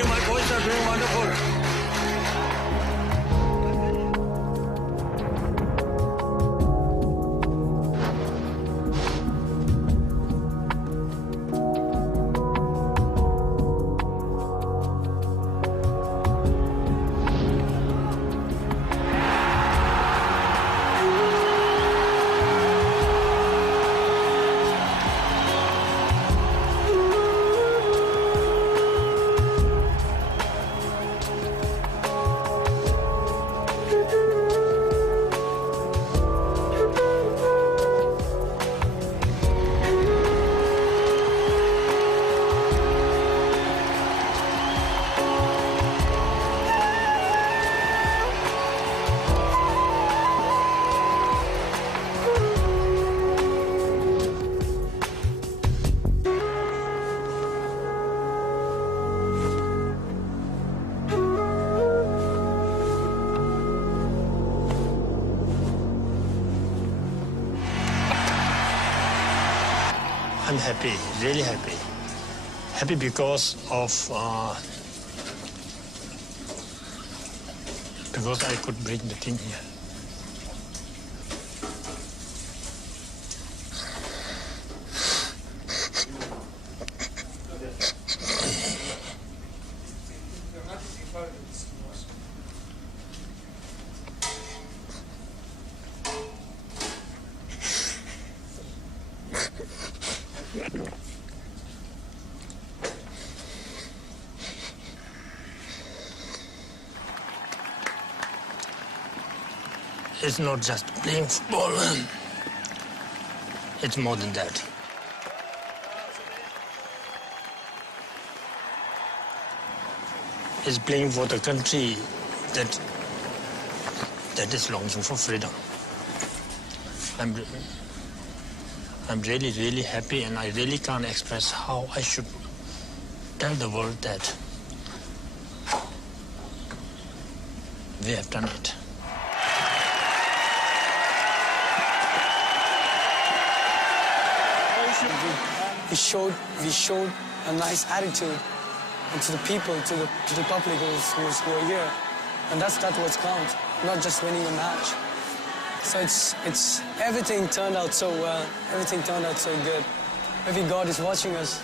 think my boys are doing wonderful. I'm happy, really happy. Happy because I could bring the thing here. It's not just playing football. It's more than that. It's playing for the country that is longing for freedom. I'm really, really happy, and I really can't express how I should tell the world that we have done it. We showed a nice attitude to the people, to the public who are here, and that's what counts. Not just winning a match. So it's everything turned out so well. Everything turned out so good. Maybe God is watching us.